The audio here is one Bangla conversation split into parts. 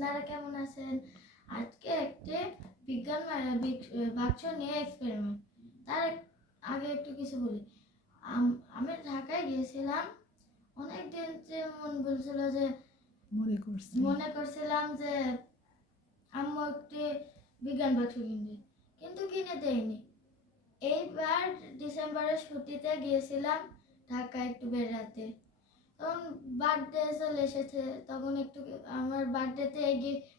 আপনারা কেমন আছেন? আজকে একটি বিজ্ঞান বাক্স নিয়ে এক্সপেরিমেন্ট। তার আগে একটু কিছু বলি। আমি ঢাকায় গিয়েছিলাম। অনেক দিন যে মন বলছিল যে মনে করছিলাম যে আম্মু একটি বিজ্ঞান বাক্স কিনবে, কিন্তু কিনে দেয়নি। এইবার ডিসেম্বরের ছুটিতে গিয়েছিলাম ঢাকা একটু বেড়াতে। তখন বার্থডে চলে এসেছে, তখন একটু আমার বার্থডেতে এই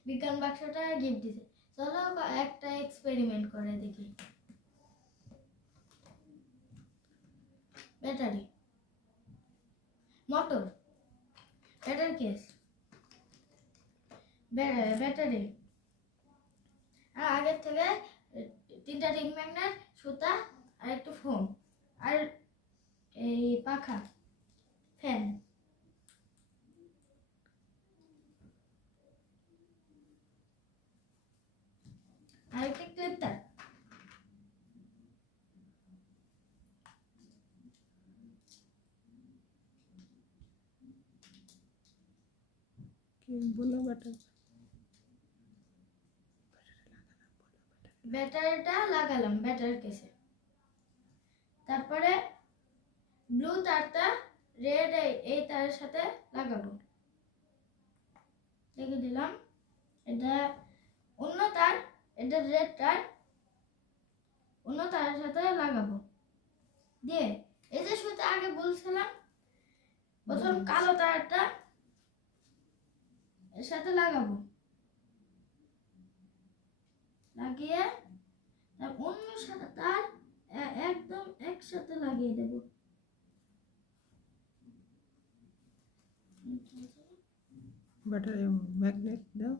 বিজ্ঞান বাক্সটা গিফট দিতে। চলো একটা এক্সপেরিমেন্ট করে দেখি। Battery, motor, battery case, battery, আর আগের থেকে 3টা রিং ম্যাগনেট, সুতা, আর একটু ফোম, আর এই পাখা, ফ্যান। আর একটা ক্লিপ তার। ব্যাটারিটা লাগালাম ব্যাটারি কেসে। তারপরে ব্লু তারটা রেড এই তারের সাথে লাগাবো। রেখে দিলাম। এটা অন্য তার, এটা রেড তার, অন্য তারের সাথে লাগাবো। দিয়ে এই যে সুতা আগে বলছিলাম, প্রথম কালো তারটা এর সাথে লাগাবো। লাগিয়ে অন্য সাথে তার একদম একসাথে লাগিয়ে দেব। ব্যাটারি ম্যাগনেট দাও।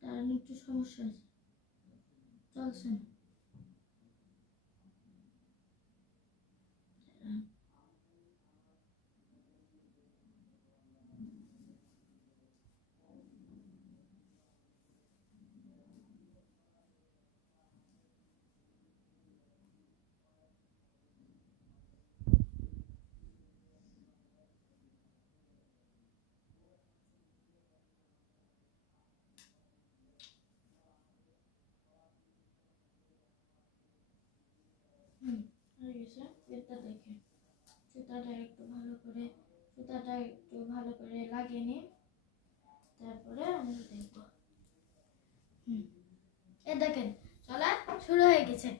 তার একটু সমস্যা আছে, চলছে না। এটা দেখে সুতাটা একটু ভালো করে লাগিয়ে নিই। তারপরে আমরা দেখবো। এই দেখেন চলা শুরু হয়ে গেছে।